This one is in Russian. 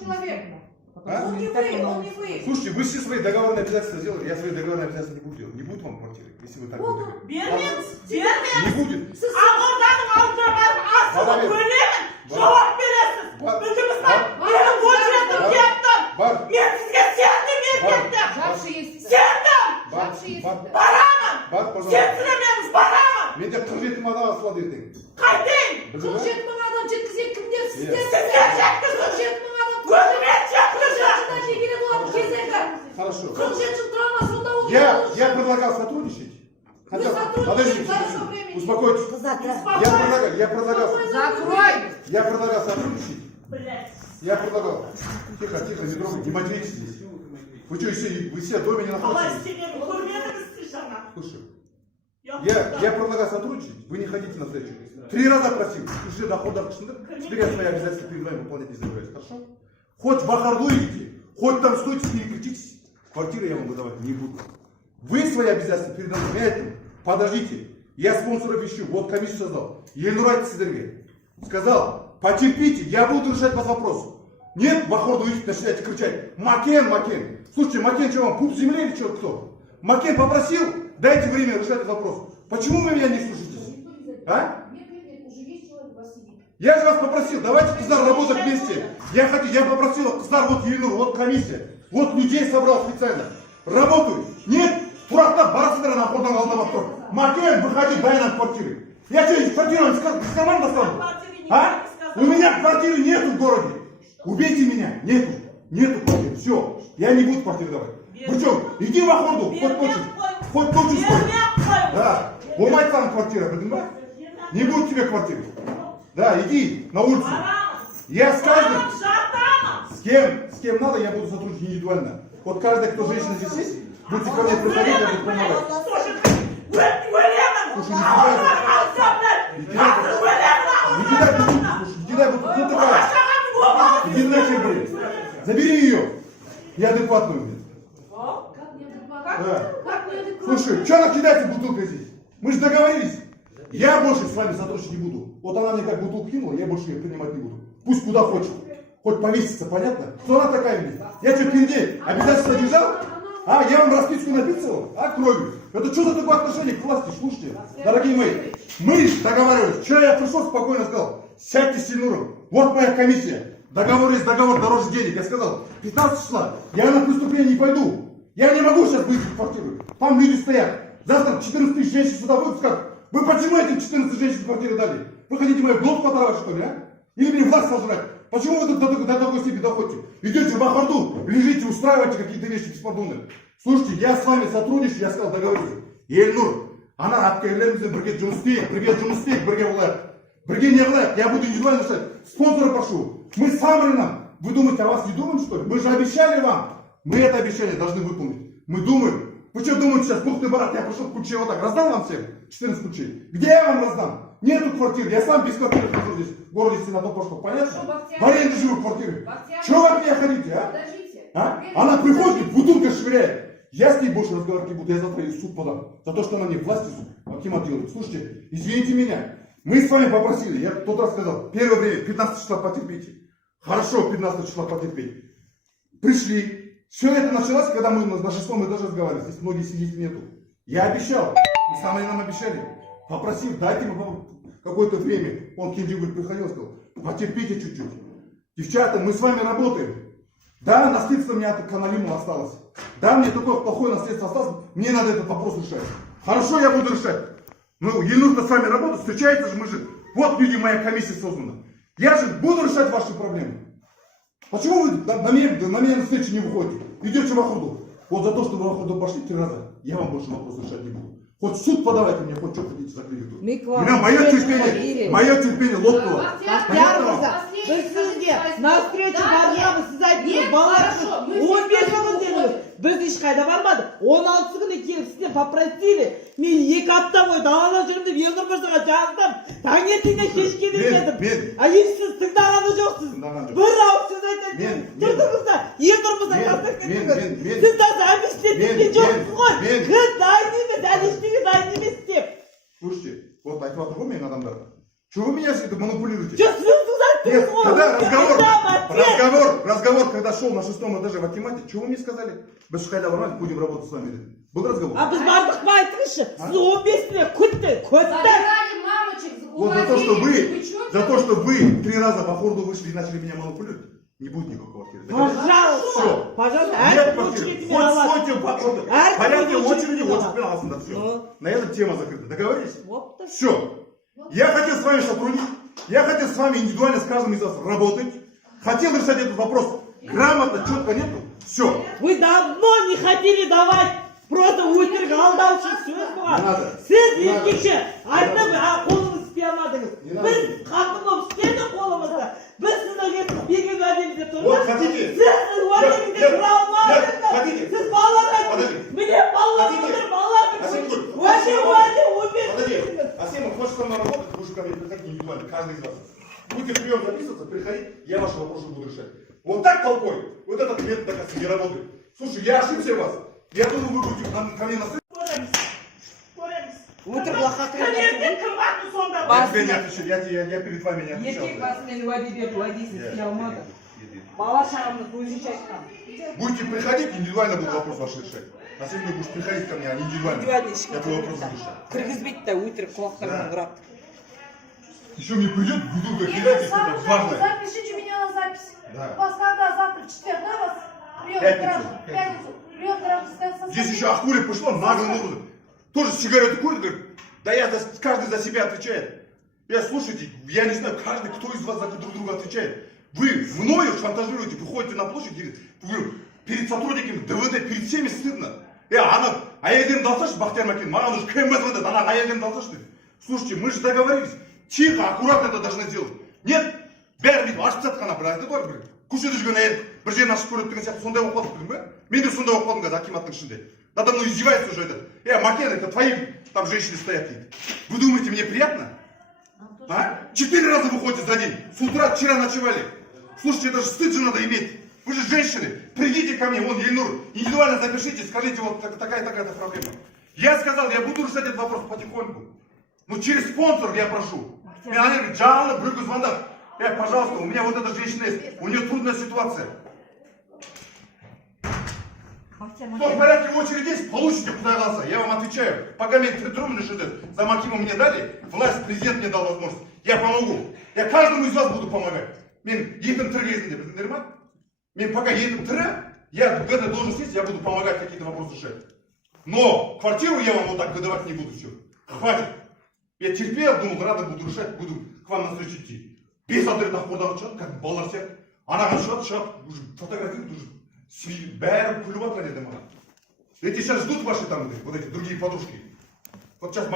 человек. А? Он не вы. Слушайте, вы все свои договорные обязательства сделали, я свои договорные обязательства не буду делать. Не будет вам квартиры, если вы так будете. Не будет. Cevap veresin. Bugünümüzden benim borçlarım yaptım. Ben size sendim erkektim. Жарши есть. Sendim. Жарши есть. Paramın. Bak pardon. Sendirememiz paramın. Ben de 47 adam asla dedim. Kaydın. 47 мың адам жеткізген кімдер сіздер? Sizler çekmişsiniz. 47 мың адам. Gözüme çekmişsiniz. Қашан не керек олардың кезегі? Хорошо. 47 жыл тұра ма сонда ол? Я предлагал сотрудничать. Хотя, сотрудничаете, подождите, хорошо, времени. успокойтесь. Закрой. Я предлагал сотрудничать. Блять. Я предлагал. Тихо, тихо, не трогайте, не материтесь здесь. Вы что, вы все в доме не Allah находитесь? istediğini hürmetiniz dışarı. Слушай, Yok. я предлагал сотрудничать, вы не ходите на встречу. 3 раза просил, уже доходов теперь я свои обязательства перед вами выполнять не собираюсь, хорошо? Хоть в Ахарду идите, хоть там стойте и кричитесь, квартиры я вам выдавать не буду. Вы свои обязательства перед нами меняете. Подождите, я спонсоров ищу, вот комиссию создал. Елнур Айтсидерге сказал, потерпите, я буду решать вас вопрос. Нет, в Ахарду идите, начинаете кричать, Макен, Макен. Слушайте, Макен что вам, пуп земли или что, кто? Макен попросил, дайте время решать этот вопрос. Почему вы меня не слушаетесь? А? Я же вас попросил, давайте Кыздар работать вместе. Я попросил Кыздар, вот Елнур, вот комиссия. Вот людей собрал специально. Работают. Нет, Туратта барсыдыр на ходом алдап тұр. Макен, выходи, дай нам квартиры. Я что, из квартиры с кармана достал? А? У меня квартиры нету в городе. Убейте меня. Нету квартиры. Все. Я не буду квартиры давать. Причем, иди в Ахорду, хоть точно стой. Да. Умать там квартира, понимаешь? Не будет тебе квартиры. Да, иди на улицу. Я с каждым, с кем надо, я буду сотрудничать индивидуально. Вот каждая, кто женщина здесь есть, будете ко мне приходить, я буду помогать. Слушай, не кидай, кто такая? Иди нахер, блин. Забери ее. Неадекватную, блин. Да. Слушай, что она кидается бутылкой здесь? Мы же договорились. Я больше с вами сотрудничать не буду. Вот она мне как бутылку кинула, я больше ее принимать не буду. Пусть куда хочет. Хоть повесится, понятно? Кто она такая мне? Я что, перед ней обязательства держал? А, я вам расписку написывал? А, кровью? Это что за такое отношение к власти? Слушайте, дорогие мои, мы договаривались. Вчера я пришел спокойно сказал, сядьте с Елнуром. Вот моя комиссия. Договор есть договор, дороже денег. Я сказал, 15 числа я на преступление не пойду. Я не могу сейчас выйти в квартиру. Там люди стоят. Завтра 14 тысяч женщин сюда выйдут и скажут, вы почему этим 14 женщин квартиры дали? Вы хотите мою голову оторвать, что ли, а? Или мне власть сожрать? Почему вы до такой степени доходите? Идете в Ахарду, лежите, устраиваете какие-то вещи беспардонные. Слушайте, я с вами сотрудничаю, я сказал, договориться. Елнур, она әпкелерімізбен бірге жұмыс істейік, бірге бірге болайық. Бірге не қылайық, я буду индивидуально решать. Спонсора прошу. Мы с Хамрином, вы думаете, о вас не думаем, что ли? Мы же обещали вам. Мы это обещание должны выполнить. Мы думаем. Вы что думаете сейчас, бухты барак, я пришел ключи вот так, раздал вам всем 14 ключей? Где я вам раздам? Нету квартиры, я сам без квартиры хожу здесь, в городе Синатопошков, понятно? В аренде живу квартиры. Чего вы от меня хотите, а? А? Она приходит, бутылкой швыряет. Я с ней больше разговаривать не буду, я завтра ее в суд подам. За то, что она мне власти Акима делает. Слушайте, извините меня, мы с вами попросили, я в тот раз сказал, первое время, 15 числа потерпите. Хорошо, 15 числа потерпеть. Пришли. Все это началось, когда мы на 6-м этаже разговаривали. Здесь многие свидетелей нету. Я обещал, мы с вами нам обещали. Попросил, дайте ему какое-то время. Он Кенджигуль приходил и сказал, потерпите чуть-чуть. Девчата, мы с вами работаем. Да, наследство у меня от Каналимова осталось. Да, мне такое плохое наследство осталось. Мне надо этот вопрос решать. Хорошо, я буду решать. Ну, Елнур-то с вами работать, встречается же, мы же. Вот люди, моя комиссия создана. Я же буду решать ваши проблемы. Почему вы на меня на встречу не выходите? Идете в Ахарду. Вот за то, что вы в Ахарду пошли 3 раза, я вам больше вопрос решать не буду. Хоть в суд подавайте мне, хоть что хотите за кредиту. Мое терпение лопнуло. Biz sizge навстречу barganmiz, siz aytdingiz bolalar 15 yil dedingiz. Biz hech qayda barmadik. 16 kuni kelib sizga попросили. Men 2 hafta bo'yi davolab жүрдім deb Елнур Мырзаға жаздым. Таңертеңнен кешке дейін dedim. А siz тыңдаған жоқсыз. Bir ауыз сөз айтайын. Тұрдыңыз да Елнур Мырзаға жаздық дедіңіз. Siz даже объяснить еткен жоқсыз ғой. Кіз дайын емес, әлі ештеңе дайын емес деп. Слушайте, вот айтып жатыр ғой мен адамдар. Чего вы меня манипулируете? Что, слушай, Нет, когда разговор... Разговор, когда шел на 6-м этаже в Акимате, что вы мне сказали? Без шкайда ворвали, будем работать с вами. Был разговор? А біз бардық па айтыңызшы, сіз 15-не күтті. Забирали мамочек, Вот за то, что вы 3 раза по ходу вышли и начали меня манипулировать, не будет никакого квартиры. Пожалуйста, пожалуйста, Нет әркім квартиры. очередіне Вот алады. стойте в порядке очереди, очередь аласында, все. На этом тема закрыта. Договорились? Вот. Все. Я хотел с вами сотрудничать, я хотел с вами индивидуально с каждым из вас работать, хотел решать этот вопрос грамотно, четко, нету. Все. Вы давно не хотели давать. Просто өтірік алдаушы сөз болған. Сіз еркекше айтып, қолыңыз істей алмадыңыз. Біз қатын болып істеді қолымызды. Біз сіздің берген уәдемізде тұрмыз. Вот хотите? Сіз уәдемізде тұра алмадыңыз. Сіз балаларға міне балалар отыр, балалар уәде 15. Асема, хочешь со мной работать, вы же ко мне приходите индивидуально, каждый из вас. Будете прием записываться, приходить, я ваши вопросы буду решать. Вот так толпой, вот этот метод, оказывается, не работает. Слушай, я ошибся в вас. Я думаю, вы будете ко мне на Өтірік лақатыры. Көнерден кім барды сонда? Я тебе не отвечаю, я перед вами не отвечал. Еркек басымен уәде берді, уәдесін істей алмады. Бала шағамыз өзінше айтқан. Будете приходить, индивидуально буду вопрос ваш решать. На сегодня вы будете приходить ко мне, а не индивидуально. Я твой вопрос буду решать. Кіргізбейді да өтірік құлақтарынан ұрады. Еще мне придет, бутылка кидать, если это важно. Запишите меня на запись. Да. У вас когда завтра, в четверг, да, вас прием Пятницу. граждан? В пятницу. Прием граждан состоится. Здесь еще Ахуля пошла, наглым образом. Тоже сигарету курит, говорит, да я каждый за себя отвечает. Я, слушайте, я не знаю, каждый, кто из вас за друг друга отвечает. Вы мною шантажируете, выходите на площадь, говорит, перед сотрудниками ДВД, перед всеми стыдно. А я один дал Бахтияр Макин, маған уже КМС выдает, а я один дал Слушайте, мы же договорились, тихо, аккуратно это должны сделать. Нет, бәрі бүйтіп ашып жатқан бір айтады бар бір көшеде жүрген әйел бір жерін ашып көреді деген сияқты сондай болып қалдық білдің бе? Мен де сондай болып қалдым қазір акиматтың ішінде. Надо мной издевается уже этот. Макен, это твои там женщины стоят. Вы думаете, мне приятно? А? 4 раза выходите за день. С утра вчера ночевали. Слушайте, это же стыд же надо иметь. Вы же женщины. Придите ко мне, вон Ельнур, индивидуально запишите, скажите, вот такая-то проблема. Я сказал, я буду решать этот вопрос потихоньку. Ну через спонсор я прошу. Мне она говорит, Джална, Брюгу звонок. Пожалуйста, у меня вот эта женщина есть, у нее трудная ситуация. Кто в порядке очереди есть, получите куда глаза. Я вам отвечаю. Пока мне трудно что-то за Макима мне дали, власть, президент мне дал возможность. Я помогу. Я каждому из вас буду помогать. Мен едем трегезінде, білдіңдер ма? Мен пока едем я в этой должности есть, я буду помогать какие-то вопросы решать. Но квартиру я вам вот так выдавать не буду, все. Хватит. Я терпел, думал, рада буду решать, буду к вам на встречу идти. Без отрядов қордағы шығады, как балалар сияқты. Анаған шығады, уже фотографируют, уже бәрі күліп жатыр деді маған. Эти сейчас ждут ваши там, вот эти другие подружки. Вот сейчас